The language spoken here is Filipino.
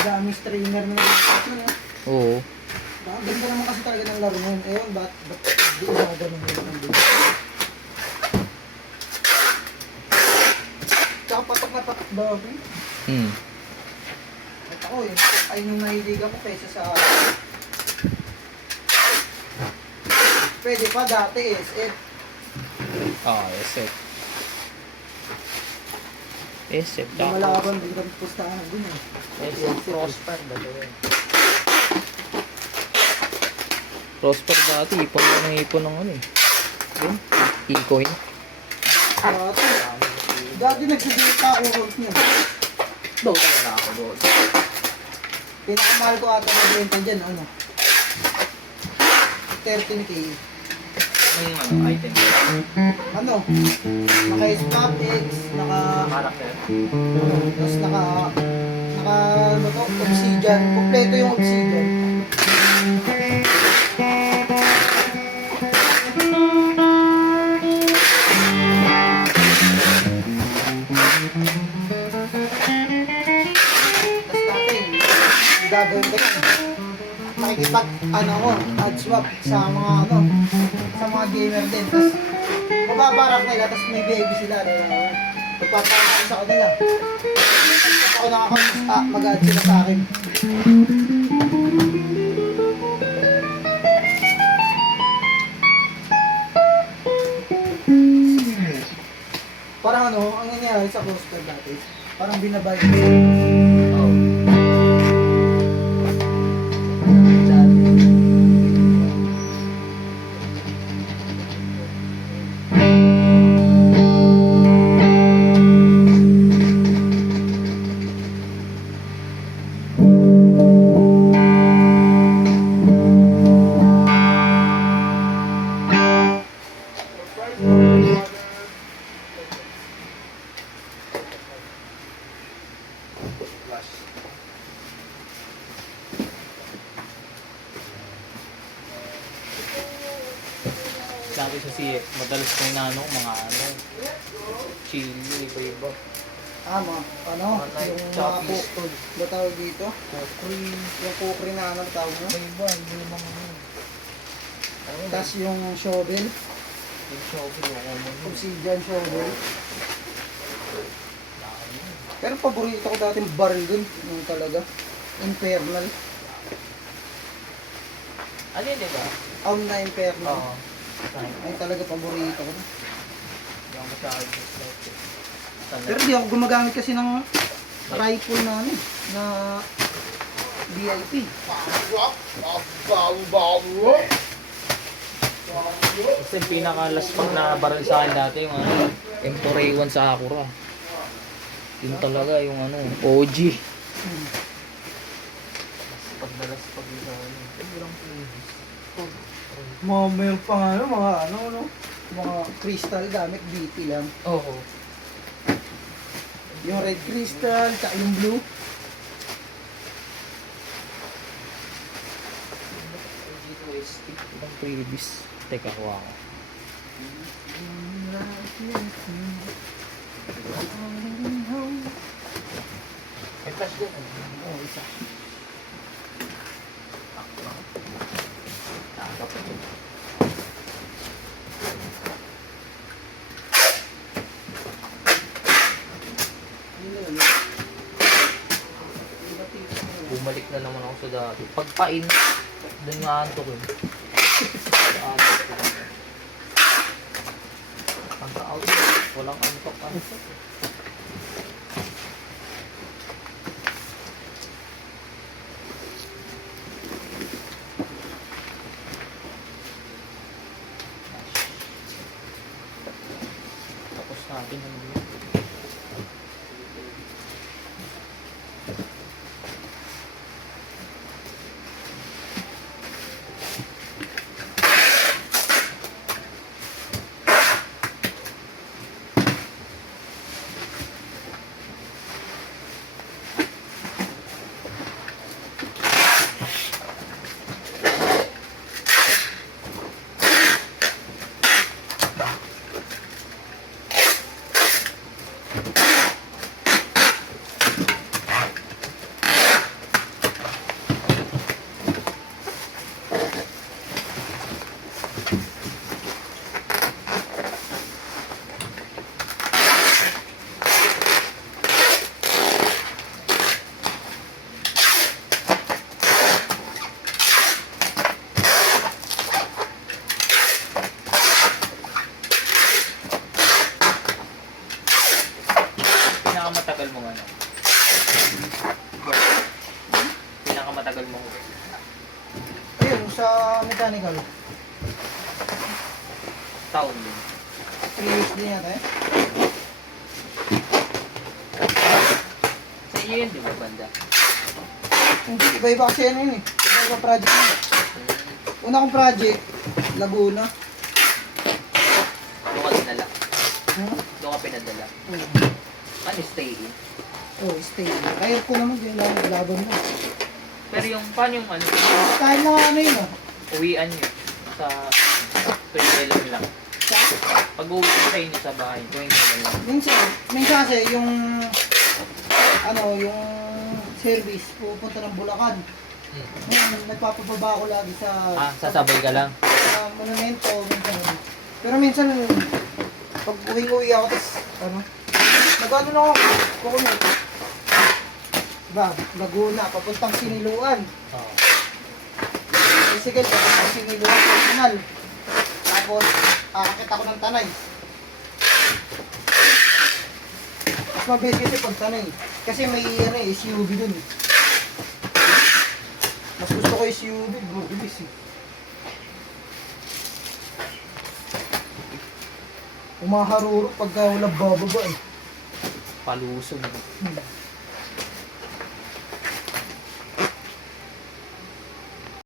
daming strainer na nagkakasyon. Oo. Ganda naman kasi talaga ng laro ngayon. Ewan, ba't di na ganun yung dito? Tsaka patok na patok ba ako? At ako yun, ayun yung nahilig ako kaysa sa... Pwede pa dati SF. SF. SF. Lumalaban din kami pustahan din eh. SF Prosper. Prosper dati, ipon mo ng ipon ng ano eh. Yun, e-coin. Dati nagsisilita ako road niya. Doon wala ako doon. Pinakamahal ko ata na benta dyan, ano? 13K. Ano item? Ano? Naka-Snap X, Character. tapos ano to? Obsidian. Kompleto yung Obsidian. Tapos natin, gagawin ko yan. Makikipag, ad swap sa mga sa mga gamer din. Tapos, mababarak nila, tapos may baby sila. Magpaparak ko sa kanila. Tapos ako nakakapag, mag-add sila sa akin. Parang ang nangyayari sa poster dati, parang binabayad mo. Sabi sa CF, madalas ko inanong mga chili, iba-iba. Yung mga kukri, ba tawag dito? Yung kukri na tawag mo? Iba-iba, hindi naman Tapos yung shovel, yung shovel, obsidian shovel. Pero paborito ko dati yung barrel dun, yung talaga. Infernal. Ano yun, diba? Na Infernal. Oo. Ay talaga paborito ko. Hindi ako masyado. Pero di ako gumagamit kasi ng rifle na na VIP. Kasi yung pinaka-last pag na-barrel sa akin dati yung M4A1 sa Acura. Yun talaga yung OG. Pagdalas pag yun sa Meron pa mga crystal gamit BP lang. Oo. Yung red crystal, tsaka yung blue. Ibang previous. Teka, kuha ko. May flash din. Isa. Bumalik na naman ako sa dati. Pagpain, doon nga antok eh. Pagka-out, walang antok. Tapos natin ang mga. sa mechanical. Taon din. 3 weeks din yata eh. Sa iyo yun, di ba, banda? Hindi, iba-iba kasi ano yun eh. Iba-iba project yun. Una kong project, Laguna. Doon ka dinala. Hmm? Doon ka pinadala. Ano, stay in? Oh, stay. Kaya ko naman din lang laban mo. Pero yung, paano yung ano, Kahit na ano yun ah. uwian nyo sa 20 lang. Pag uwi ko sa inyo sa bahay, 20 lang. Minsan kasi yung ano, yung service pupunta ng Bulacan. Ngayon, nagpapababa ako lagi sa Sasabay ka lang. sa monumento, minsan. Pero minsan, pag uwi ako, tapos, ano, nag-ano na ako, kukunin. Diba, Laguna, papuntang Siniluan. Oo. Sige, papuntang Siniluan, personal. Tapos, akakit ako ng Tanay. Mas mabilis kasi pag Tanay. Kasi may ano, SUV dun. Mas gusto ko SUV, mabilis eh. Umaharuro pagka walang bababa eh. Palusog. Hmm.